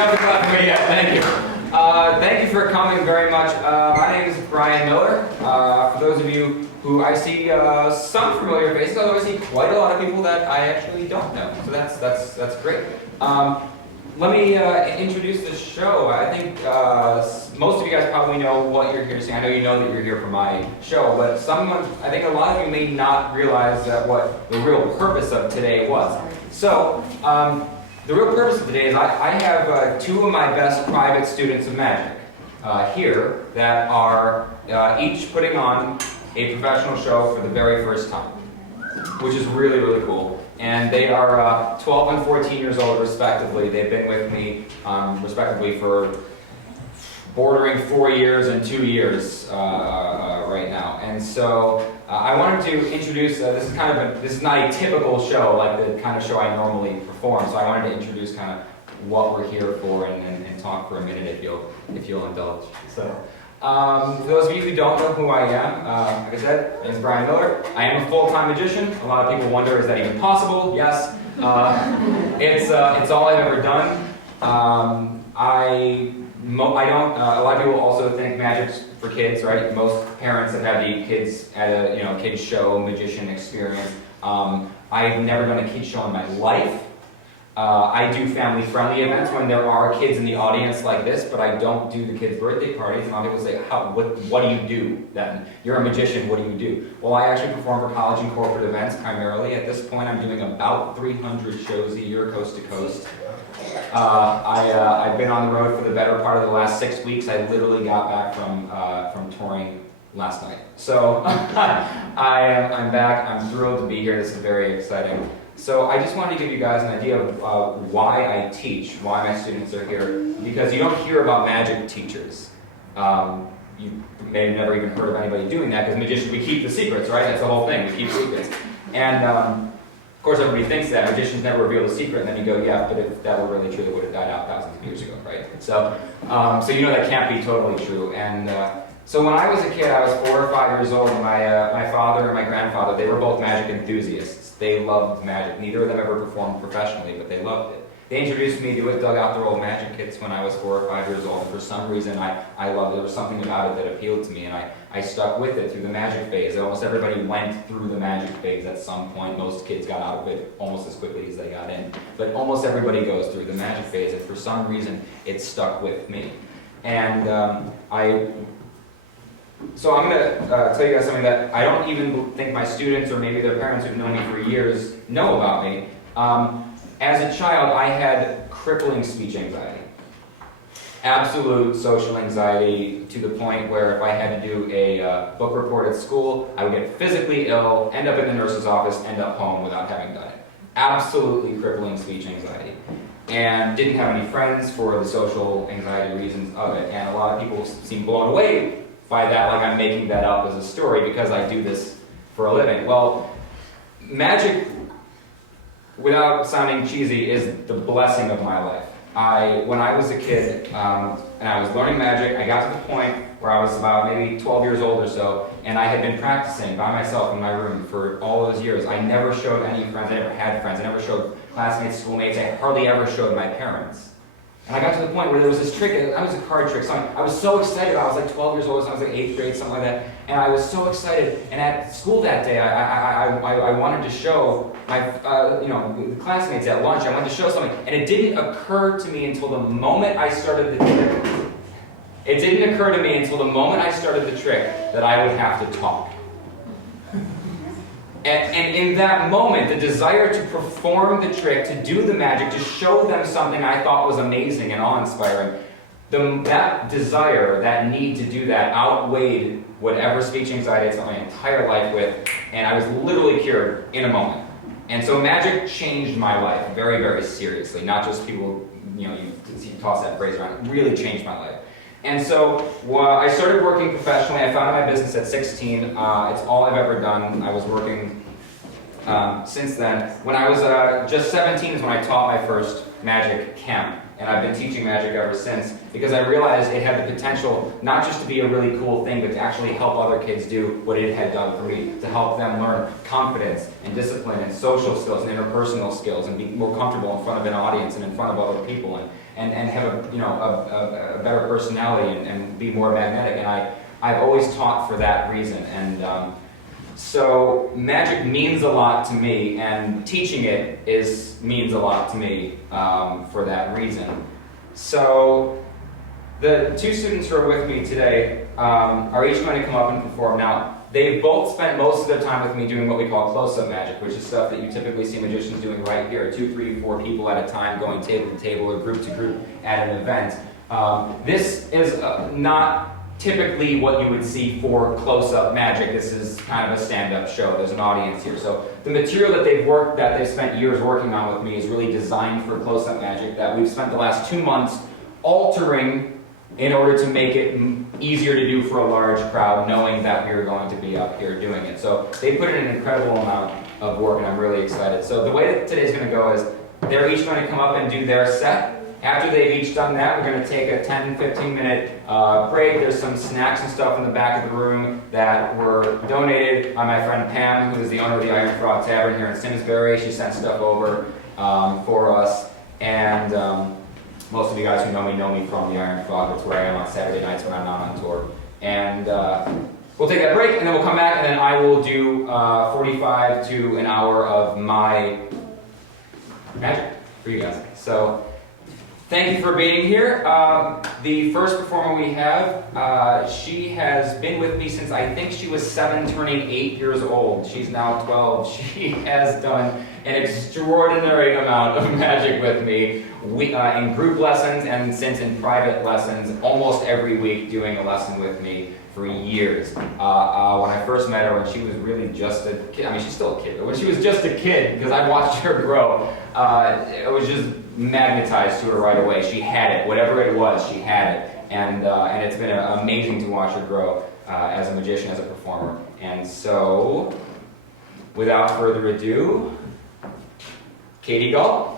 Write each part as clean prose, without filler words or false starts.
don't have to clap for me yet. Thank you. Thank you for coming very much. My name is Brian Miller. For those of you who I see some familiar faces, although I see quite a lot of people that I actually don't know. So that's great. Let me introduce the show. I think most of you guys probably know what you're here to see. I know you know that you're here for my show, but I think a lot of you may not realize what the real purpose of today was. So, the real purpose of today is I have two of my best private students of magic here that are each putting on a professional show for the very first time, which is really, really cool. And they are 12 and 14 years old, respectively. They've been with me, respectively, for bordering 4 years and 2 years right now. And so I wanted to introduce, this is not a typical show like the kind of show I normally perform, so I wanted to introduce kind of what we're here for and talk for a minute if you'll indulge. So. For those of you who don't know who I am, like I said, my name is Brian Miller. I am a full-time magician. A lot of people wonder, is that even possible? Yes. It's all I've ever done. I don't. A lot of people also think magic's for kids, right? Most parents have had the kids at a kids show, magician experience. I've never done a kids show in my life. I do family-friendly events when there are kids in the audience like this, but I don't do the kids' birthday parties. And a lot of people say, what do you do then? You're a magician, what do you do? Well, I actually perform for college and corporate events primarily. At this point, I'm doing about 300 shows a year, coast to coast. I've been on the road for the better part of the last 6 weeks. I literally got back from touring last night. So I'm back. I'm thrilled to be here. This is very exciting. So I just wanted to give you guys an idea of why I teach, why my students are here, because you don't hear about magic teachers. You may have never even heard of anybody doing that, because magicians, we keep the secrets, right? That's the whole thing, we keep secrets. And of course everybody thinks that, magicians never reveal the secret, and then you go, yeah, but if that were really true, they would have died out thousands of years ago, right? So you know that can't be totally true. And so when I was a kid, I was 4 or 5 years old, and my father and my grandfather, they were both magic enthusiasts. They loved magic. Neither of them ever performed professionally, but they loved it. They introduced me to it, dug out their old magic kits when I was 4 or 5 years old, and for some reason I loved it. There was something about it that appealed to me, and I stuck with it through the magic phase. Almost everybody went through the magic phase at some point. Most kids got out of it almost as quickly as they got in. But almost everybody goes through the magic phase, and for some reason it stuck with me. And So I'm going to tell you guys something that I don't even think my students or maybe their parents who've known me for years know about me. As a child, I had crippling speech anxiety. Absolute social anxiety to the point where if I had to do a book report at school, I would get physically ill, end up in the nurse's office, end up home without having done it. Absolutely crippling speech anxiety. And didn't have any friends for the social anxiety reasons of it. And a lot of people seem blown away by that, like I'm making that up as a story because I do this for a living. Well, magic, without sounding cheesy, is the blessing of my life. When I was a kid and I was learning magic, I got to the point where I was about maybe 12 years old or so, and I had been practicing by myself in my room for all those years. I never showed any friends, I never had friends, I never showed classmates, schoolmates, I hardly ever showed my parents. And I got to the point where there was this trick, I was a card trick, so I was so excited. I was like 12 years old, so I was like 8th grade, something like that, and I was so excited. And at school that day, I wanted to show my classmates at lunch. I wanted to show something, and it didn't occur to me until the moment I started the trick. It didn't occur to me until the moment I started the trick that I would have to talk. And in that moment, the desire to perform the trick, to do the magic, to show them something I thought was amazing and awe-inspiring, that desire, that need to do that outweighed whatever speech anxiety I spent my entire life with, and I was literally cured in a moment. And so magic changed my life very, very seriously. Not just people, you toss that phrase around. It really changed my life. And so I started working professionally. I founded my business at 16. It's all I've ever done. I was working since then. When I was just 17 is when I taught my first magic camp. and I've been teaching magic ever since because I realized it had the potential not just to be a really cool thing, but to actually help other kids do what it had done for me, to help them learn confidence and discipline and social skills and interpersonal skills and be more comfortable in front of an audience and in front of other people and have a better personality and be more magnetic. And I've always taught for that reason. And so magic means a lot to me, and teaching it means a lot to me for that reason. So the two students who are with me today are each going to come up and perform. Now, they've both spent most of their time with me doing what we call close-up magic, which is stuff that you typically see magicians doing right here, 2, 3, 4 people at a time going table to table or group to group at an event. This is not typically what you would see for close-up magic. This is kind of a stand-up show. There's an audience here. So the material that they've spent years working on with me is really designed for close-up magic that we've spent the last 2 months altering in order to make it easier to do for a large crowd, knowing that we are going to be up here doing it. So they put in an incredible amount of work, and I'm really excited. So the way that today's going to go is they're each going to come up and do their set. After they've each done that, we're going to take a 10-15 minute break. There's some snacks and stuff in the back of the room that were donated by my friend Pam, who is the owner of the Iron Frog Tavern here in Simsbury. She sent stuff over for us. And most of you guys who know me from the Iron Frog. That's where I am on Saturday nights when I'm not on tour. And we'll take that break, and then we'll come back, and then I will do 45 to an hour of my magic for you guys. So thank you for being here. The first performer we have, she has been with me since I think she was 7, turning 8 years old. She's now 12. She has done an extraordinary amount of magic with me in group lessons and since in private lessons, almost every week doing a lesson with me for years. When I first met her, when she was really just a kid, I mean she's still a kid, but when she was just a kid, because I watched her grow, I was just magnetized to her right away. She had it, whatever it was, she had it, and it's been amazing to watch her grow as a magician, as a performer. And so, without further ado, Katie Galt.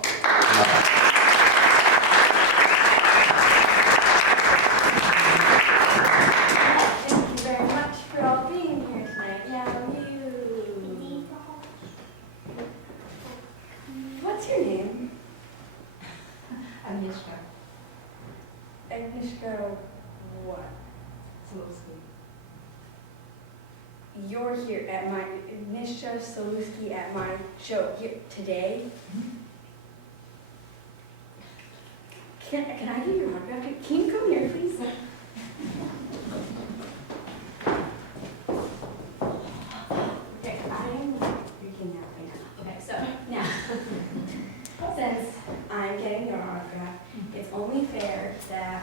You're here at my Agnieszka Soluski at my show here today. Can I get your autograph? Can you come here, please? Okay, I'm freaking out right now. Okay, so now, since I'm getting your autograph, it's only fair that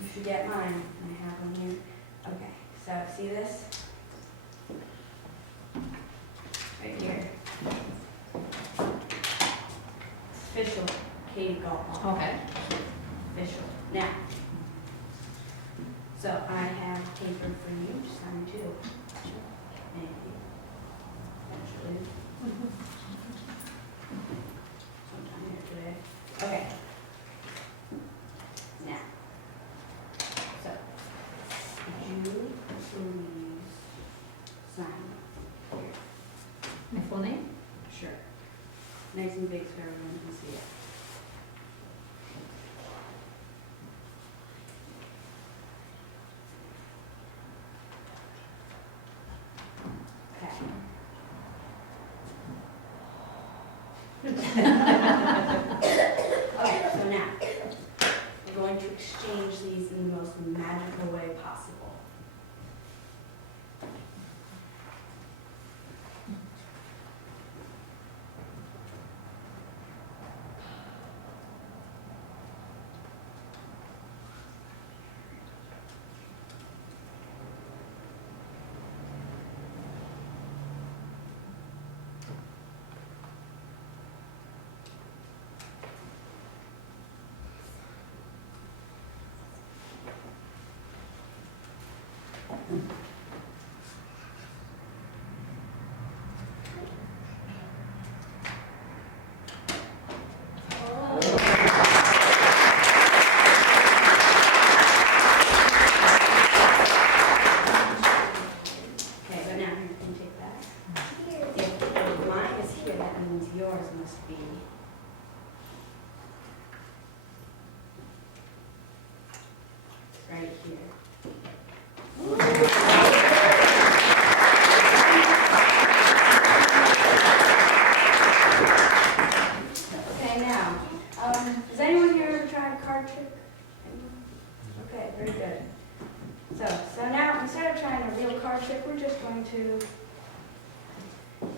you should get mine. I have one here. Okay. So, see this? Right here. It's official, Katie Galt. Okay. Official. Now, so I have paper for you to sign too. Thank you. Actually. Sometime here today. Okay. Now, so, did you please sign here? My full name? Sure. Nice and big so everyone can see it. Okay, so now, we're going to exchange these in the most magical way possible. right here. Okay, now, has anyone here ever tried a card trick? Okay, very good. So now, instead of trying a real card trick, we're just going to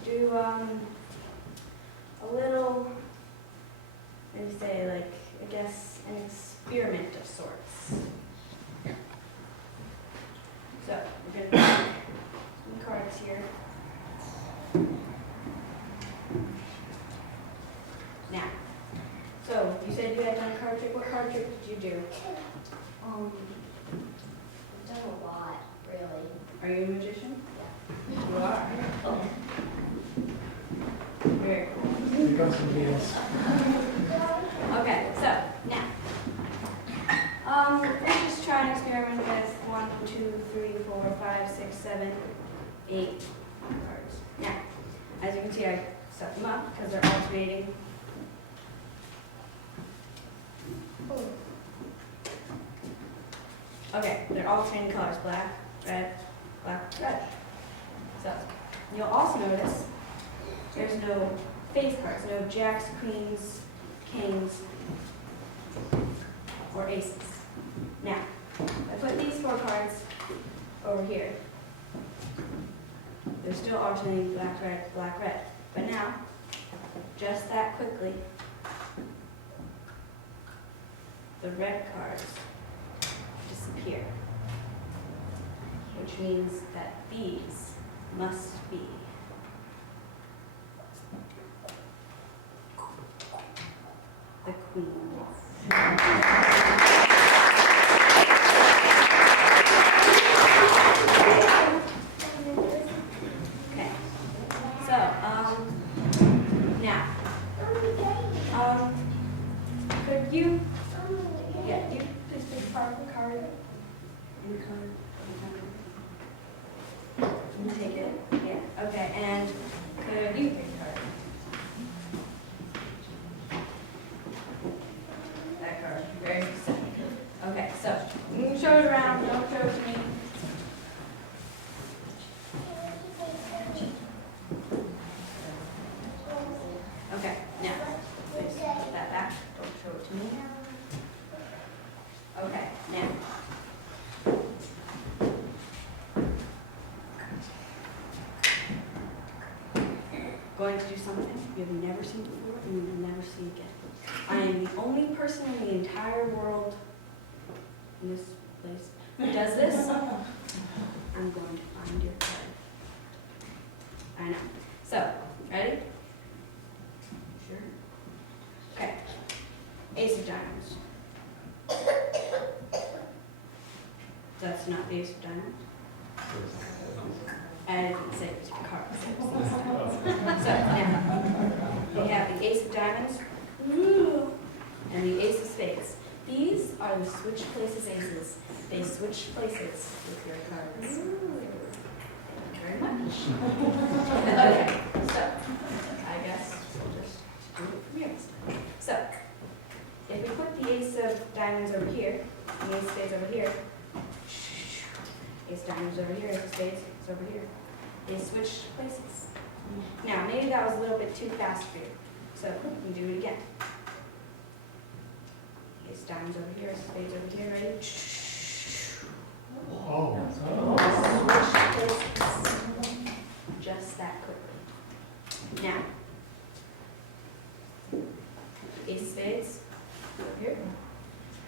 do a little, let me say, like, I guess, an experiment of sorts. So, we're going to put some cards here. Now, so you said you had done a card trick. What card trick did you do? I've done a lot, really. Are you a magician? Yeah. You are. Very cool. You got some deals. Okay, so now, let's just try and experiment with 1, 2, 3, 4, 5, 6, 7, 8 cards. Now, as you can see, I set them up because they're alternating. Okay, they're alternating colors: black, red, red. So you'll also notice there's no face cards, no jacks, queens, kings, or aces. Now, I put these 4 cards over here. They're still alternating black, red. But now, just that quickly, the red cards disappear, which means that these must be the queens. Okay. So, now, could you, yeah, you please pick part of the card? Any card? You take it? Yeah, okay, and could you pick a card? That card, very specific. Okay, so, you can show it around, don't show it to me. Okay, now, please put that back, don't show it to me. Okay, now. Going to do something you have never seen before and you will never see again. I am the only person in the entire world, in this place, who does this. I'm going to find your card. I know. So, ready? Sure. Okay. Ace of diamonds. That's not the ace of diamonds. And I didn't say it was your card. So now, we have the ace of diamonds and the ace of spades. These are the switch places aces. They switch places with your cards. Thank you very much. Okay, so I guess we'll just do it from here this time. So, if we put the ace of diamonds over here, and the ace of spades over here, ace of diamonds over here, ace of spades is over here. They switch places. Now, maybe that was a little bit too fast for you, so we can do it again. Ace of diamonds over here, ace of spades over here, ready? Oh. Switch places. Just that quickly. Now, ace of spades over here,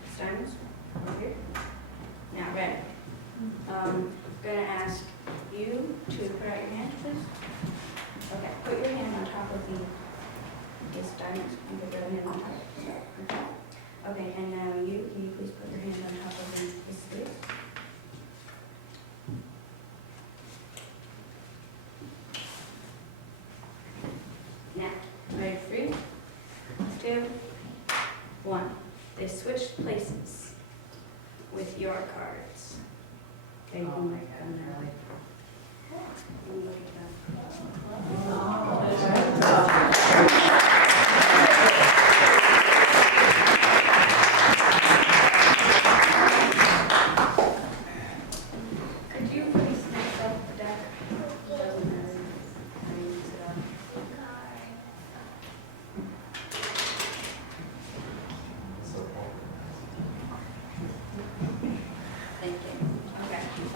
ace of diamonds over here. Now, red. I'm going to ask you to put out your hand, please. Okay, put your hand on top of the ace of diamonds and put your other hand on top. Okay, and now you, can you please put your hand on top of the ace of spades? Now, ready for 3, 2, 1. They switched places with your cards. Okay, you can write down there. You can look at that.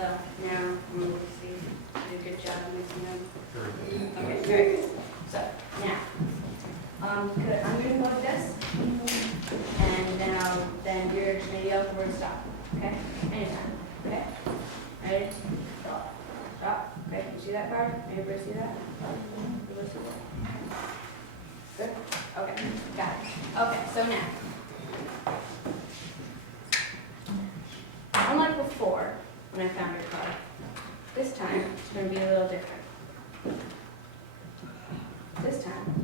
So now we'll see. Did a good job mixing them. Okay, very good. So now, good. I'm going to go like this, and then you're going to yell the word stop. Okay? Anytime. Okay? Ready? Stop. Stop. Okay, you see that card? Anybody see that? Everybody see that? Good? Okay, got it. Okay, so now, unlike before, when I found your card, this time it's going to be a little different. This time,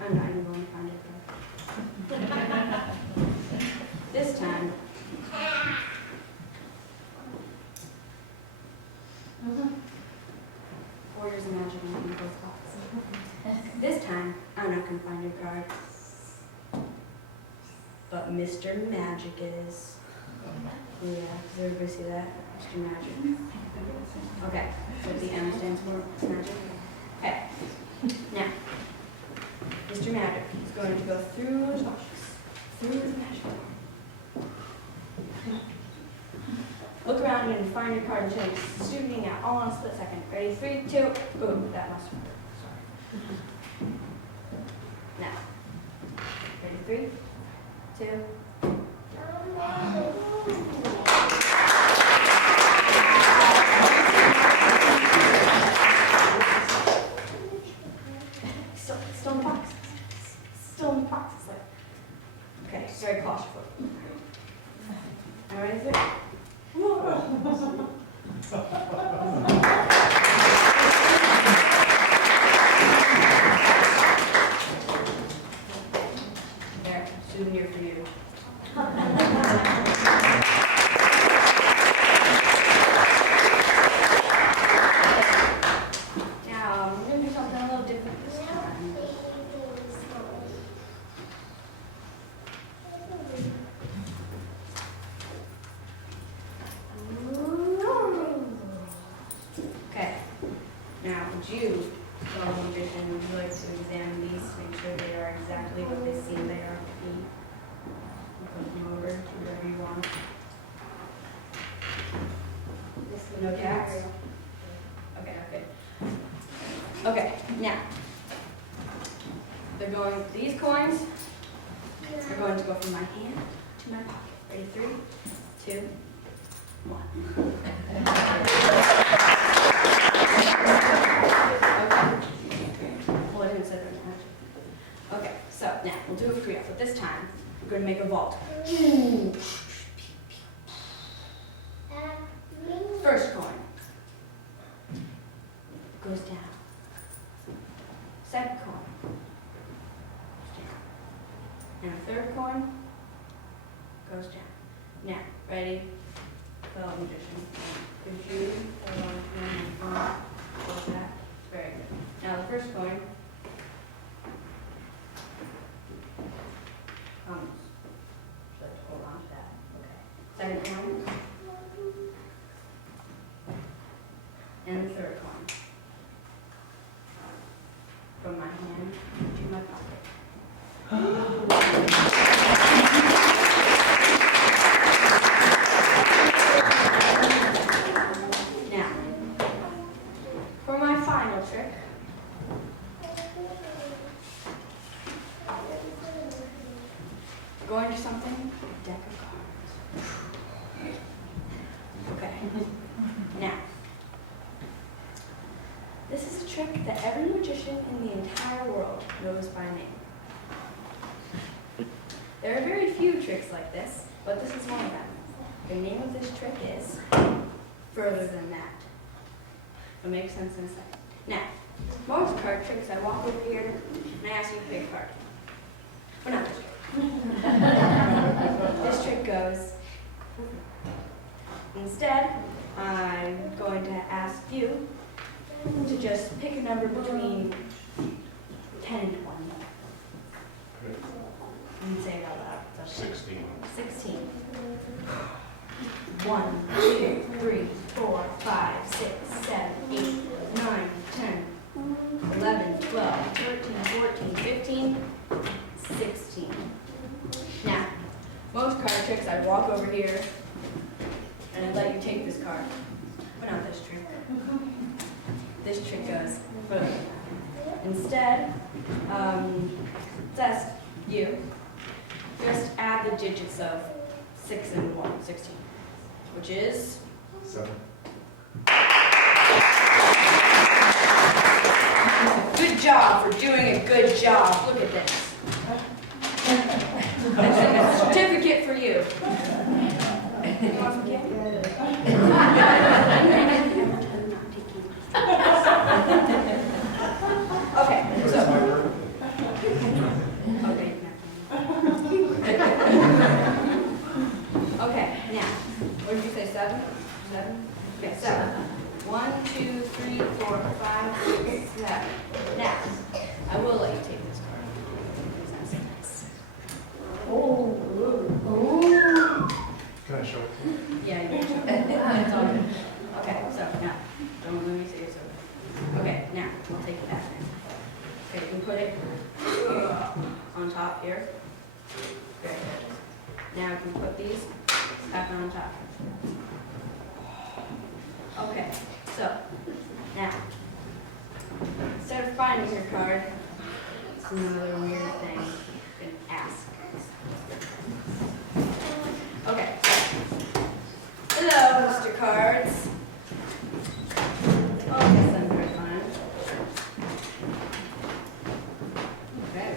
I'm not even going to find your card. This time, Warriors of Magic in both spots. This time, I'm not going to find your card. But Mr. Magic is. Yeah, does everybody see that? Mr. Magic. Okay, so the M stands for Magic. Okay, now, Mr. Magic is going to go through his box, through his magic. Look around and find your card and change. Shooting out all in a split second. Ready? 3, 2, boom. That must have worked. Sorry. Now. Ready? 3, 2. Still in the box. Still in the box. It's like, okay, it's very claustrophobic. All right, 3. There, souvenir for you. Now, we're going to do something a little different this time. Okay. Now, would you, fellow magician, would you like to examine these to make sure they are exactly what they seem they are to be? Put them over to wherever you want. No cats? Okay, okay. Okay, now, these coins are going to go from my hand to my pocket. Ready? 3, 2, 1. Okay. Well, I didn't say there was much. Okay, so now we'll do it for real, but this time we're going to make a vault. First coin goes down. Second coin goes down. And a third coin goes down. Now, ready? Fellow magician. Could you close that? Very good. Now the first coin comes. So hold on to that. Okay. Second coin. And the third coin. From my hand to my pocket. Now, for my final trick, going to something, a deck of cards. Okay. Now, this is a trick that every magician in the entire world knows by name. There are very few tricks like this, but this is one of them. The name of this trick is Further Than That. It'll make sense in a second. Now, most card tricks, I walk over here and I ask you to pick a card. But not this trick. This trick goes, instead, I'm going to ask you to just pick a number between 10 and 20. And say it out loud. It's okay. 16. 1, 2, 3, 4, 5, 6, 7, 8, 9, 10, 11, 12, 13, 14, 15, 16. Now, most card tricks, I'd walk over here and I'd let you take this card. but not this trick. This trick goes further. Instead, just you just add the digits of 6 and 1, 16, which is 7. good job for doing a good job. Look at this. That's a certificate for you. You want some candy? Okay, That's my word. okay, okay, now, what did you say, 7? 7? Okay, 7. 1, 2, 3, 4, 5, 6, 7. Now, I will let you take this card. Because that's nice. Can I show it? Yeah, you can show it. It's all good. Okay, so now, don't let me see it. Okay, now, I'll take it back now. Okay, you can put it on top here. Very good. Now you can put these back on top. Okay, so now, instead of finding your card, it's another weird thing you can ask. Okay. Hello, Mr. Cards. Oh, I guess I'm very fine. Okay.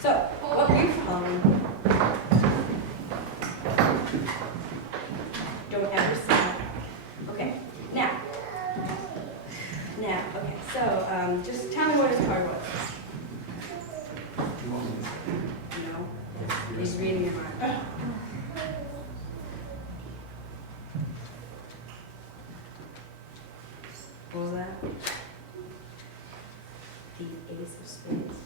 So, what were you following? Don't ever say that. Okay. Now, okay. So, just tell me what his card was. No. He's reading your mind. What was that? The Ace of Spades.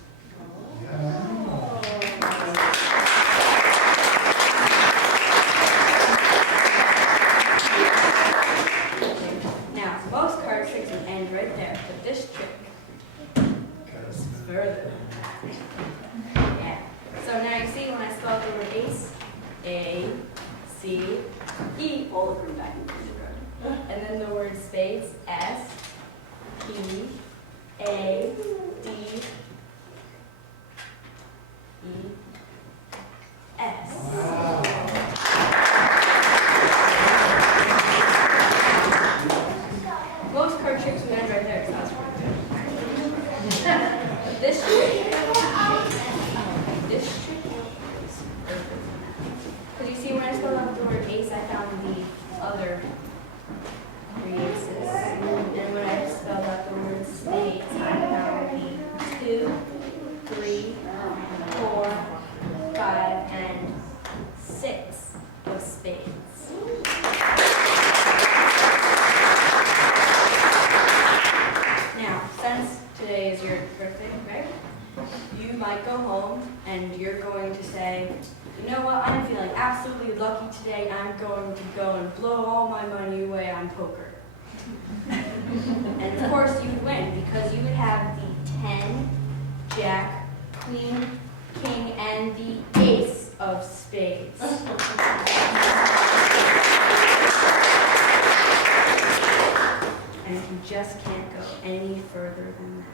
Now, most card tricks would end right there, but this trick goes further. Yeah. So now you see when I spelled the word ace, A, C, E, all of them back into the card. And then the word spades, S, P, A, D, E, S. Most card tricks would end right there, so that's pretty good. This trick is perfect. Because you see, when I spelled out the word ace, I found the other 3 aces. And when I spelled out the word spades, I found the 2, 3, 4, 5, and 6 of spades. Now, since today is your birthday, right? You might go home and you're going to say, you know what, I'm feeling absolutely lucky today. I'm going to go and blow all my money away on poker. And of course you would win because you would have the 10, Jack, Queen, King, and the Ace of Spades. And you just can't go any further than that.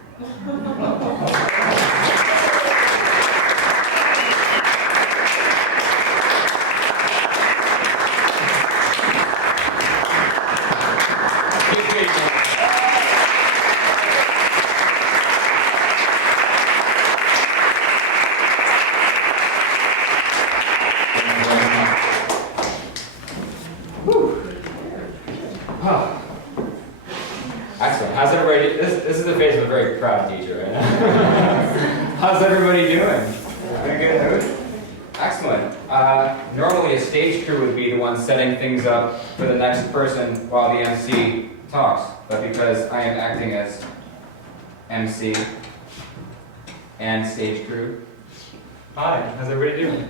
Excellent. How's everybody? This is the face of a very proud teacher right now. How's everybody doing? Doing good? Excellent. Normally a stage crew would be the one setting things up for the next person while the MC talks, but because I am acting as MC and stage crew. Hi, how's everybody doing?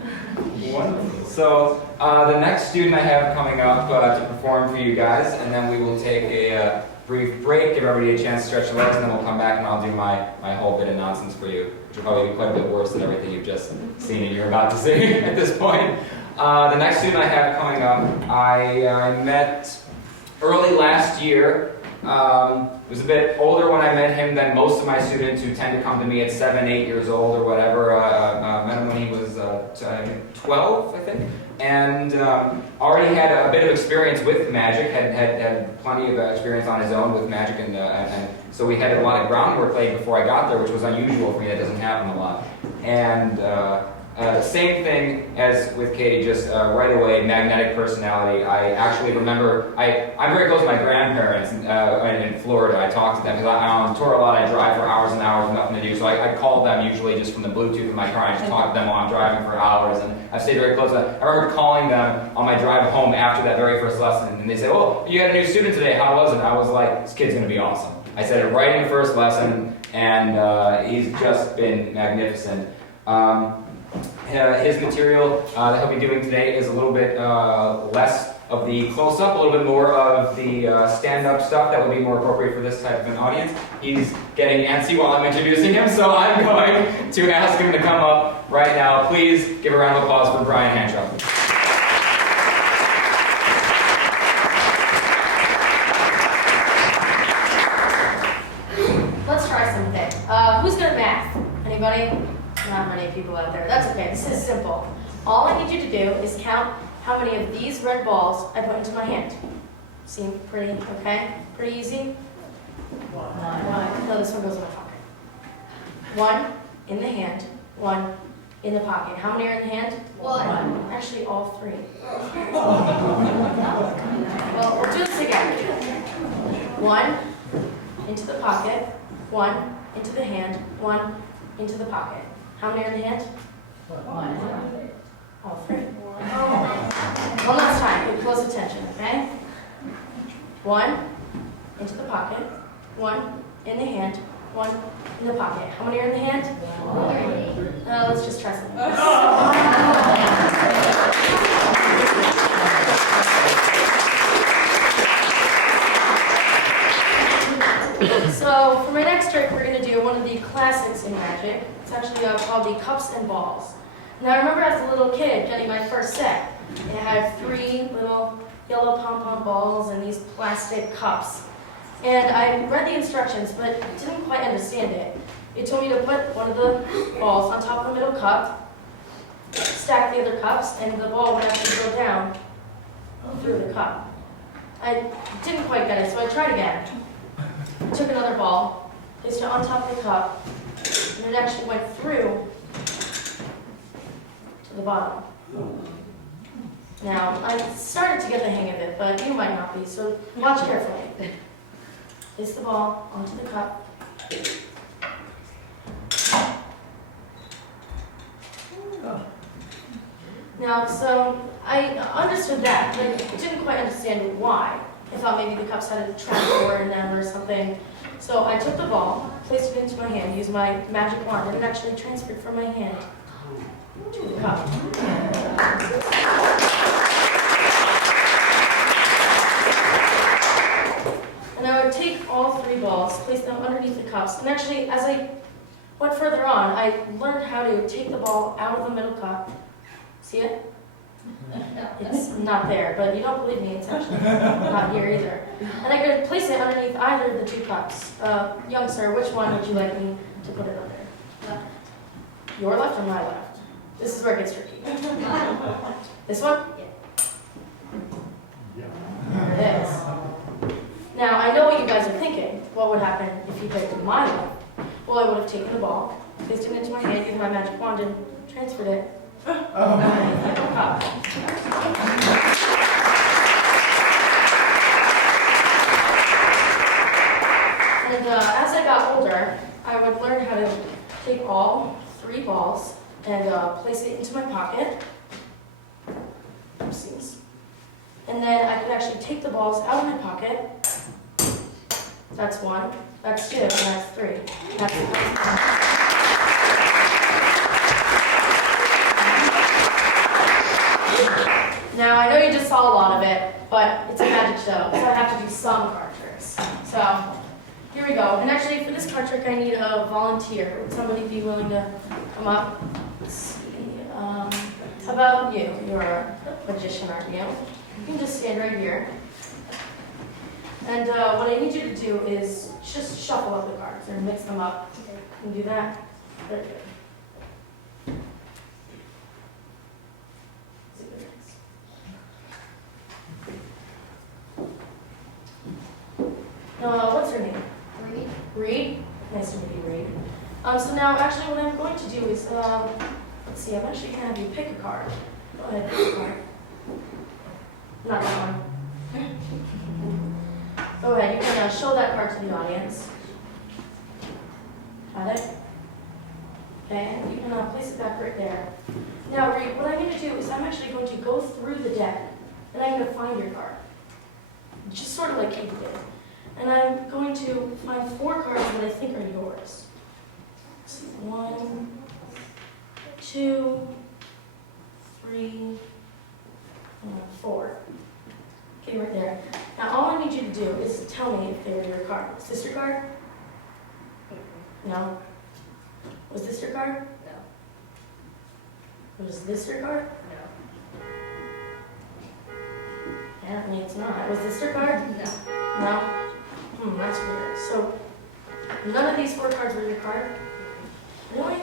Wonderful. So the next student I have coming up to perform for you guys, and then we will take a brief break, give everybody a chance to stretch their legs, and then we'll come back and I'll do my whole bit of nonsense for you, which will probably be quite a bit worse than everything you've just seen and you're about to see at this point. The next student I have coming up, I met early last year. Was a bit older when I met him than most of my students who tend to come to me at 7, 8 years old or whatever. Met him when he was 12, I think, and already had a bit of experience with magic. Had plenty of experience on his own with magic, and so we had a lot of groundwork laid before I got there, which was unusual for me. That doesn't happen a lot. And the same thing as with Katie, just right away, magnetic personality. I actually remember, I'm very close to my grandparents in Florida. I talk to them because I'm on tour a lot. I drive for hours and hours, nothing to do. So I call them usually just from the Bluetooth of my car. I just talk to them while I'm driving for hours. And I've stayed very close to them. I remember calling them on my drive home after that very first lesson. And they say, "Oh, you had a new student today. How was it?" I was like, "This kid's going to be awesome." I said it right in the first lesson, and he's just been magnificent. His material that he'll be doing today is a little bit less of the close-up, a little bit more of the stand-up stuff that would be more appropriate for this type of an audience. He's getting antsy while I'm introducing him, so I'm going to ask him to come up right now. Please give a round of applause for Brian Hanshaw. Let's try something. Who's good at math? Anybody? Not many people out there. That's okay. This is simple. All I need you to do is count how many of these red balls I put into my hand. Seem pretty okay? Pretty easy? One. No, this one goes in my pocket. One in the hand, one in the pocket. How many are in the hand? One. Actually, all three. Well, we'll do this again. One into the pocket, one into the hand, one into the pocket. How many are in the hand? One. All three. One last time, pay close attention, okay? One into the pocket, one in the hand, one in the pocket. How many are in the hand? Let's just try something. So for my next trick, we're going to do one of the classics in magic. It's actually called the cups and balls. Now I remember as a little kid getting my first set. It had 3 little yellow pom-pom balls and these plastic cups. And I read the instructions, but didn't quite understand it. It told me to put one of the balls on top of the middle cup, stack the other cups, and the ball would actually go down through the cup. I didn't quite get it, so I tried again. Took another ball, placed it on top of the cup, and it actually went through to the bottom. Now, I started to get the hang of it, but you might not be, so watch carefully. Place the ball onto the cup. Now, so I understood that, but didn't quite understand why. I thought maybe the cups had a trapdoor in them or something. So I took the ball, placed it into my hand, used my magic wand, and it actually transferred from my hand to the cup. And I would take all 3 balls, place them underneath the cups, and actually, as I went further on, I learned how to take the ball out of the middle cup. See it? It's not there, but you don't believe me, it's actually not here either. And I could place it underneath either of the 2 cups. Young sir, which one would you like me to put it under? Left. Your left or my left? This is where it gets tricky. This one? Yeah. There it is. Now, I know what you guys are thinking. What would happen if you picked my left? Well, I would have taken the ball, placed it into my hand, used my magic wand, and transferred it. Cup. And as I got older, I would learn how to take all 3 balls and place it into my pocket. Oopsies. And then I could actually take the balls out of my pocket. That's 1, that's 2, and that's 3. That's Now, I know you just saw a lot of it, but it's a magic show, so I have to do some card tricks. So, here we go. And actually, for this card trick, I need a volunteer. Would somebody be willing to come up? Let's see. How about you? You're a magician, aren't you? You can just stand right here. And what I need you to do is just shuffle up the cards or mix them up. Can you do that? Very good. See what it is. What's her name? Read. Reed? Nice to meet you, Reed. So now, actually, what I'm going to do is, let's see, I'm actually going to have you pick a card. Go ahead, pick a card. Not that one. Go ahead, you can show that card to the audience. Got it? Okay, and you can place it back right there. Now, Reed, what I'm going to do is I'm actually going to go through the deck, and I'm going to find your card. Just sort of like Katie did. And I'm going to find 4 cards that I think are yours. Let's see, 1, 2, 3, 4. Okay, right there. Now all I need you to do is tell me if they were your card. Is this your card? No. Was this your card? No. Was this your card? No. Apparently it's not. Was this your card? No. No? That's weird. So, none of these 4 cards were your card? Really?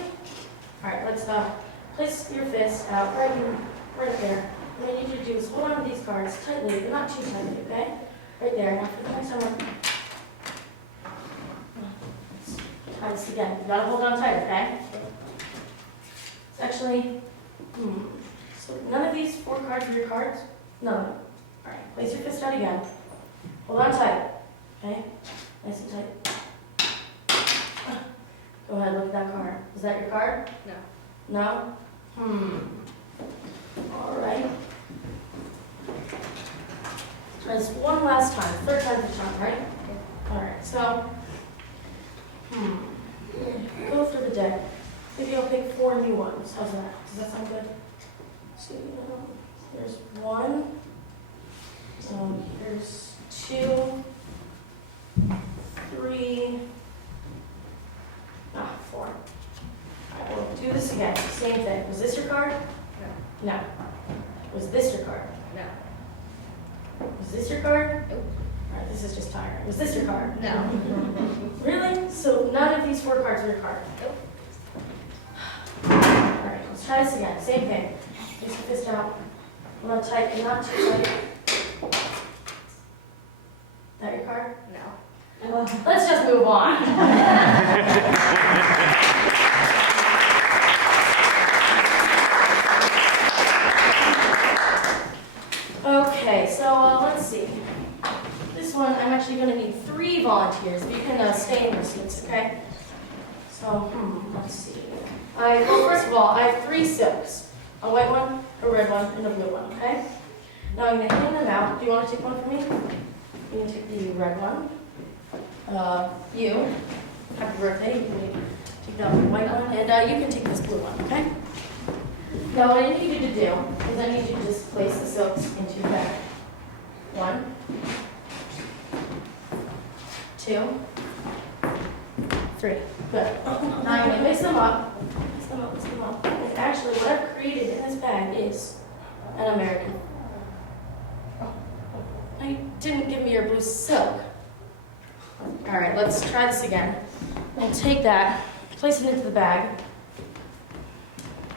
Alright, let's place your fist out right there. What I need you to do is hold on to these cards tightly, but not too tightly, okay? Right there. Now for the next time, let's try this again. You gotta hold on tight, okay? It's actually, so none of these 4 cards are your cards? None. Alright, place your fist out again. Hold on tight. Okay, nice and tight. Go ahead, look at that card. Is that your card? No. No? All right. Try this one last time. 3rd time's the charm, right? All right, so, go through the deck. Maybe I'll pick 4 new ones. How's that? Does that sound good? So, there's 1. Here's 2. 3, 4. All right, we'll do this again. Same thing. Was this your card? No. No. Was this your card? No. Was this your card? Nope. All right, this is just tiring. Was this your card? No. Really? So none of these 4 cards are your card? Nope. All right, let's try this again. Same thing. Place your fist out. Hold on tight and not too tight. That your card? No. Let's just move on. Okay, so let's see. This one, I'm actually going to need 3 volunteers, but you can stay in your seats, okay? So, let's see. Well, first of all, I have 3 silks. A white one, a red one, and a blue one, okay? Now I'm going to hand them out. Do you want to take one for me? You can take the red one. You, happy birthday. You can take that white one, and you can take this blue one, okay? Now what I need you to do is I need you to just place the silks into your bag. 1, 2, 3. Good. Now I'm going to mix them up. Mix them up, mix them up. And actually, what I've created in this bag is an American. You didn't give me your blue silk. All right, let's try this again. We'll take that, place it into the bag.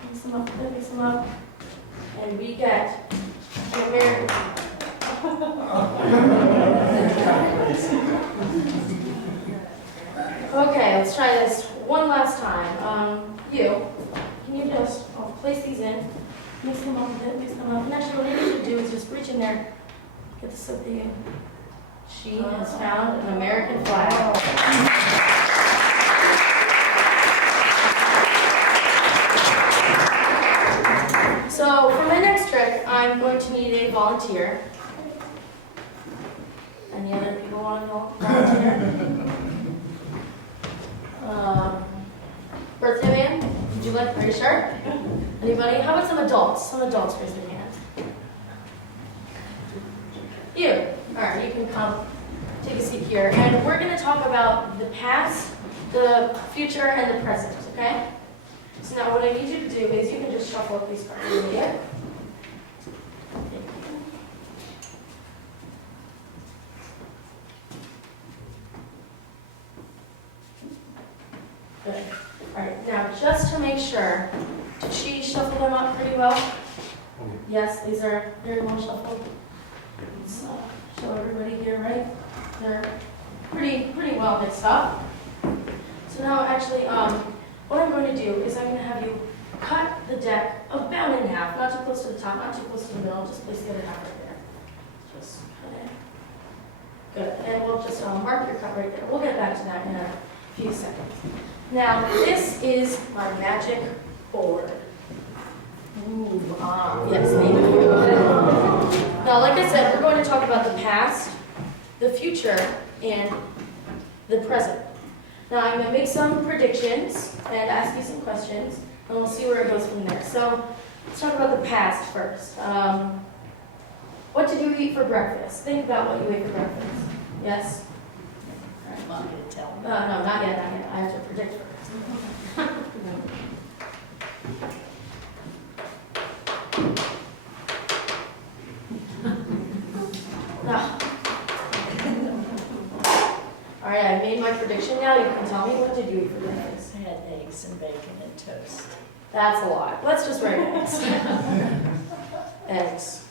Mix them up, mix them up. And we get an American. Okay, let's try this one last time. Can you just place these in, mix them up a bit, mix them up. And actually, what I need you to do is just reach in there, get the silk that she has found an American flag. So for my next trick, I'm going to need a volunteer. Any other people want to volunteer? Birthday man? Would you like? Are you sure? Anybody? How about some adults? Some adults raise their hand. You. All right, you can come. Take a seat here. And we're going to talk about the past, the future, and the present, okay? So now what I need you to do is you can just shuffle up these cards. Yeah? make sure, did she shuffle them up pretty well? Yes, these are very well shuffled. Let's show everybody here, right? They're pretty well mixed up. So now actually, what I'm going to do is I'm going to have you cut the deck about in half, not too close to the top, not too close to the middle, just place the other half right there. Just cut it. Good, and we'll just mark your cut right there. We'll get back to that in a few seconds. Now, this is my magic board. Ooh, yes, thank you. Now, like I said, we're going to talk about the past, the future, and the present. Now, I'm going to make some predictions and ask you some questions, and we'll see where it goes from there. So, let's talk about the past first. What did you eat for breakfast? Think about what you ate for breakfast. Yes? All right. Want me to tell me? No, not yet, not yet. I have to predict first. No. All right, I made my prediction now. You can tell me, what did you eat for breakfast? I had eggs and bacon and toast. That's a lot. Let's just write eggs. Eggs.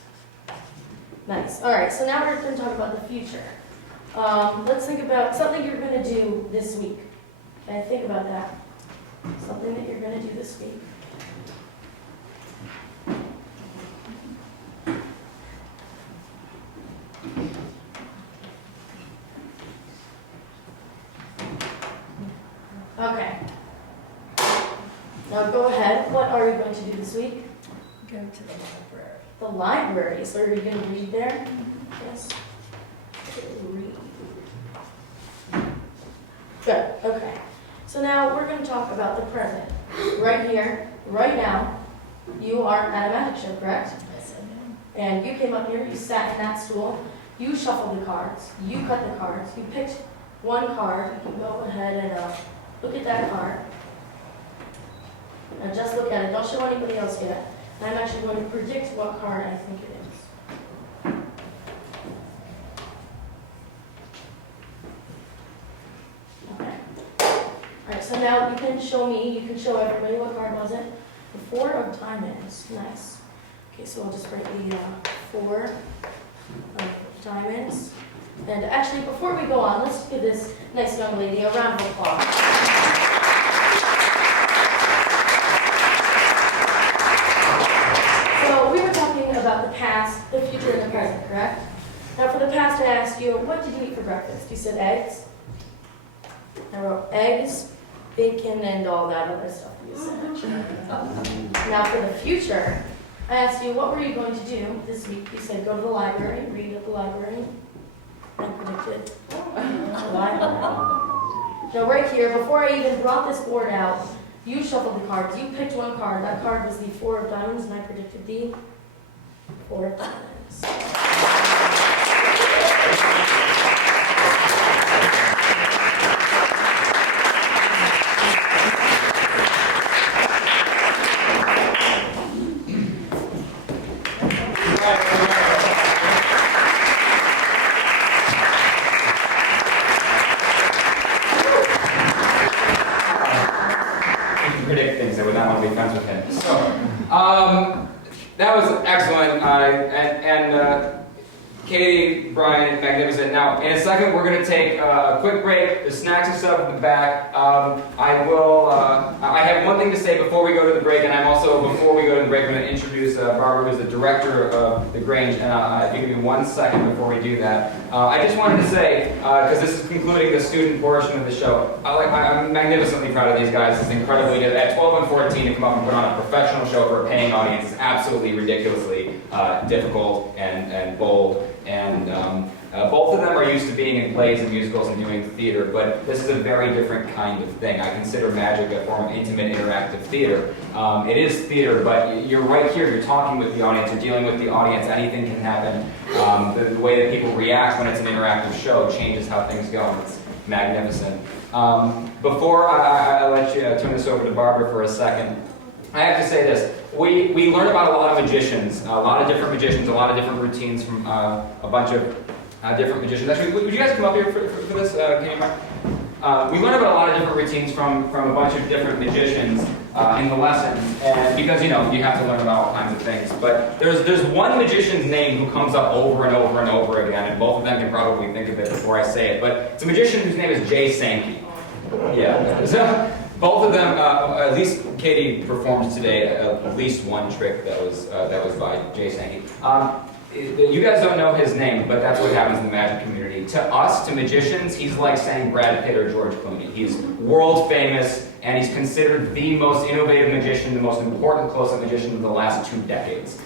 Nice. All right, so now we're going to talk about the future. Let's think about something you're going to do this week. Okay, think about that. Something that you're going to do this week. Okay. Now go ahead. What are you going to do this week? Go to the library. The library. So are you going to read there? Yes. Read. Good. Okay. So now we're going to talk about the present. Right here, right now, you are at a magic show, correct? Yes, I am. And you came up here, you sat in that stool, you shuffled the cards, you cut the cards, you picked one card. You can go ahead and look at that card. Now just look at it. Don't show anybody else yet. I'm actually going to predict what card I think it is. Okay. All right, so now you can show me, you can show everybody, what card was it? The 4 of diamonds. Nice. Okay, so I'll just write the 4 of diamonds. And actually, before we go on, let's give this nice young lady a round of applause. So we were talking about the past, the future, and the present, correct? Now for the past, I asked you, what did you eat for breakfast? You said eggs. I wrote eggs, bacon, and all that other stuff you said. Now for the future, I asked you, what were you going to do this week? You said go to the library, read at the library. I predicted the library. Now right here, before I even brought this board out, you shuffled the cards. You picked one card. That card was the 4 of diamonds, and I predicted the 4 of diamonds. Predict things. I would not want to be friends with him. So, that was excellent. Katie, Brian, magnificent. Now, in a second, we're going to take a quick break. The snacks and stuff in the back. I have one thing to say before we go to the break, and before we go to the break, I'm going to introduce Barbara, who's the director of the Grange. And if you give me 1 second before we do that, I just wanted to say, because this is concluding the student portion of the show, I'm magnificently proud of these guys. It's incredibly good. At 12 and 14, to come up and put on a professional show for a paying audience is absolutely ridiculously difficult and bold. And both of them are used to being in plays and musicals and doing theater, but this is a very different kind of thing. I consider magic a form of intimate, interactive theater. It is theater, but you're right here, you're talking with the audience, you're dealing with the audience, anything can happen. The way that people react when it's an interactive show changes how things go, and it's magnificent. Before I let you turn this over to Barbara for a second, I have to say this. We learn about a lot of magicians, a lot of different magicians, a lot of different routines from a bunch of different magicians. Actually, would you guys come up here for this? Can you, Mark? we learned about a lot of different routines from a bunch of different magicians in the lessons, and because you have to learn about all kinds of things. But there's one magician's name who comes up over and over and over again, and both of them can probably think of it before I say it. But it's a magician whose name is Jay Sankey. Yeah. So both of them, at least Katie performed today at least one trick that was by Jay Sankey. You guys don't know his name, but that's what happens in the magic community. To us, to magicians, he's like saying Brad Pitt or George Clooney. He's world famous, and he's considered the most innovative magician, the most important close-up magician of the last 2 decades.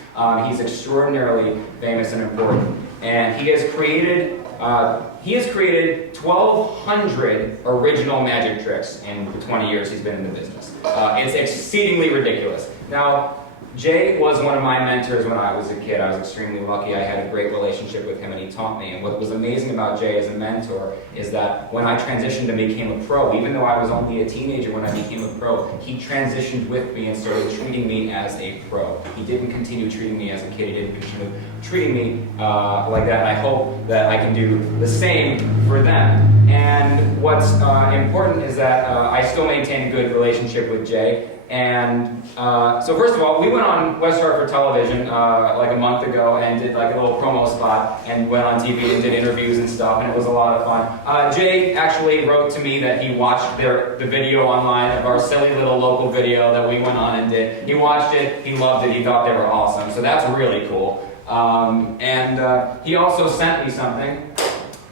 He's extraordinarily famous and important, and he has created 1,200 original magic tricks in the 20 years he's been in the business. It's exceedingly ridiculous. Now, Jay was one of my mentors when I was a kid. I was extremely lucky. I had a great relationship with him, and he taught me. And what was amazing about Jay as a mentor is that when I transitioned and became a pro, even though I was only a teenager when I became a pro, he transitioned with me and started treating me as a pro. He didn't continue treating me as a kid. He didn't continue treating me like that. And I hope that I can do the same for them. And what's important is that I still maintain a good relationship with Jay. And so first of all, we went on West Hartford Television like a month ago and did like a little promo spot and went on TV and did interviews and stuff, and it was a lot of fun. Jay actually wrote to me that he watched the video online of our silly little local video that we went on and did. He watched it, he loved it, he thought they were awesome, so that's really cool. And he also sent me something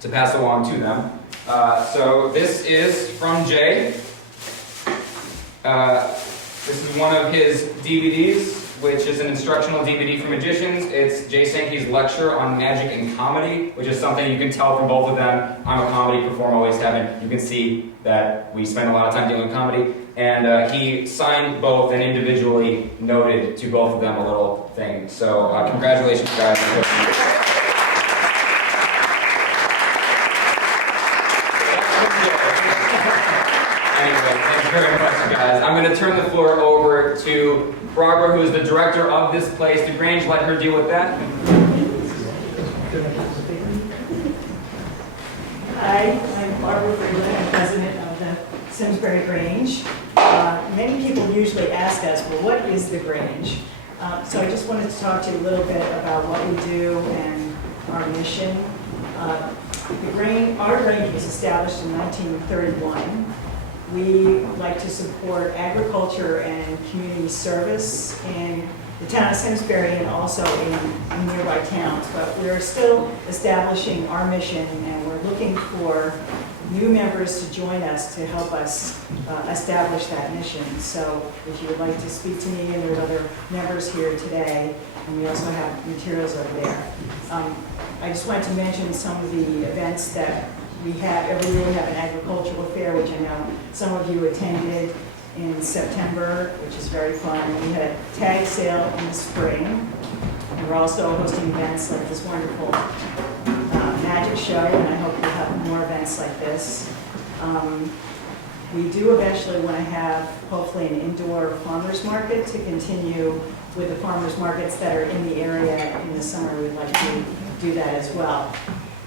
to pass along to them. So this is from Jay. This is one of his DVDs, which is an instructional DVD for magicians. It's Jay Sankey's lecture on magic and comedy, which is something you can tell from both of them. I'm a comedy performer, always have been. You can see that we spend a lot of time dealing with comedy. And he signed both and individually noted to both of them a little thing. So congratulations, guys. Very much, guys. I'm going to turn the floor over to Barbara, who is the director of this place. To Grange, let her deal with that. Hi, I'm Barbara Freeland. I'm president of the Simsbury Grange. Many people usually ask us, well, what is the Grange? So I just wanted to talk to you a little bit about what we do and our mission. Our Grange was established in 1931. We like to support agriculture and community service in the town of Simsbury and also in nearby towns. But we're still establishing our mission, and we're looking for new members to join us to help us establish that mission. So if you would like to speak to me, and there are other members here today, and we also have materials over there. I just wanted to mention some of the events that we have. Every year we have an agricultural fair, which I know some of you attended in September, which is very fun. And we had a tag sale in the spring. And we're also hosting events like this wonderful magic show, and I hope we'll have more events like this. We do eventually want to have, hopefully, an indoor farmers market to continue with the farmers markets that are in the area in the summer. We'd like to do that as well.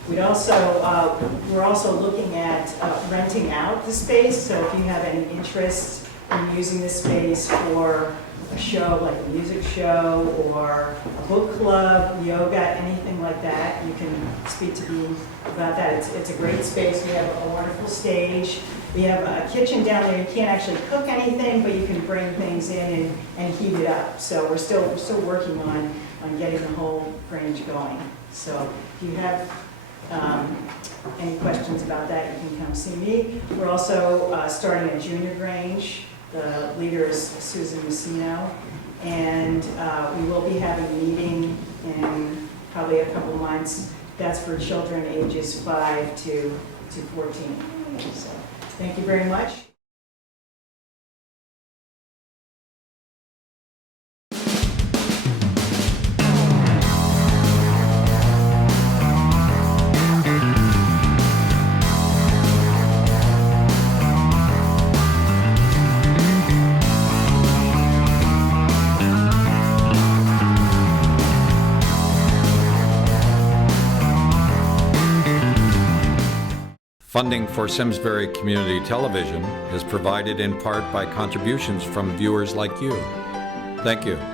We're also looking at renting out the space, so if you have any interest in using this space for a show, like a music show or a book club, yoga, anything like that, you can speak to me about that. It's a great space. We have a wonderful stage. We have a kitchen down there. You can't actually cook anything, but you can bring things in and heat it up. So we're still working on getting the whole Grange going. So if you have any questions about that, you can come see me. We're also starting a junior Grange. The leader is Susan Messino, and we will be having a meeting in probably a couple months. That's for children ages 5 to 14. So thank you very much. Funding for Simsbury Community Television is provided in part by contributions from viewers like you. Thank you.